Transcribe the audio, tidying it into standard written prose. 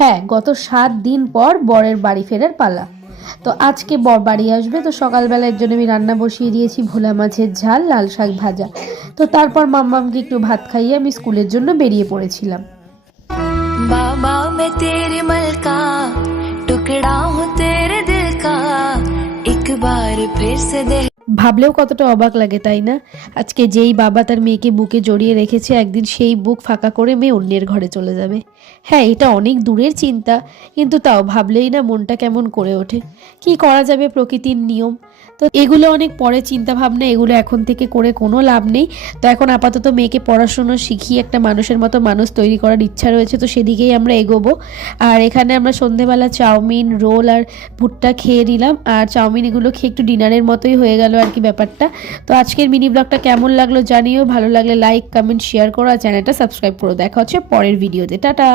হ্যাঁ, গত 7 দিন পর বরের বাড়ি ফেরার পালা। তো আজকে বর বাড়ি আসবে, তো সকালবেলার জন্য আমি রান্না বসিয়ে দিয়েছি ভোলা মাছের ঝাল, লাল শাক ভাজা। তো তারপর মাম্মামকে একটু ভাত খাইয়ে আমি স্কুলের জন্য বেরিয়ে পড়েছিলাম। बाबा मैं तेरी मलका टुकड़ा हूँ तेरे दिल का एक बार फिर से दे। ভাবলেও কতটা অবাক লাগে তাই না? আজকে যেই বাবা তার মেয়েকে বুকে জড়িয়ে রেখেছে, একদিন সেই বুক ফাঁকা করে মেয়ে অন্যের ঘরে চলে যাবে। হ্যাঁ, এটা অনেক দূরের চিন্তা, কিন্তু তাও ভাবলেই না মনটা কেমন করে ওঠে। কি করা যাবে, প্রকৃতির নিয়ম। তো এগুলো অনেক পরে চিন্তা ভাবনা, এগুলো এখন থেকে করে কোনো লাভ নেই। তো এখন আপাতত মেয়েকে পড়াশুনো শিখিয়ে একটা মানুষের মতো মানুষ তৈরি করার ইচ্ছা রয়েছে, তো সেদিকেই আমরা এগোবো। আর এখানে আমরা সন্ধেবেলা চাউমিন, রোল আর ভুট্টা খেয়ে নিলাম, আর চাউমিন এগুলো খেয়ে একটু ডিনারের মতোই হয়ে গেল আর কি ব্যাপারটা। তো আজকের মিনি ব্লগটা কেমন লাগলো জানিও, ভালো লাগলে লাইক, কমেন্ট, শেয়ার করো আর চ্যানেলটা সাবস্ক্রাইব করো। দেখা হচ্ছে পরের ভিডিওতে। টাটা।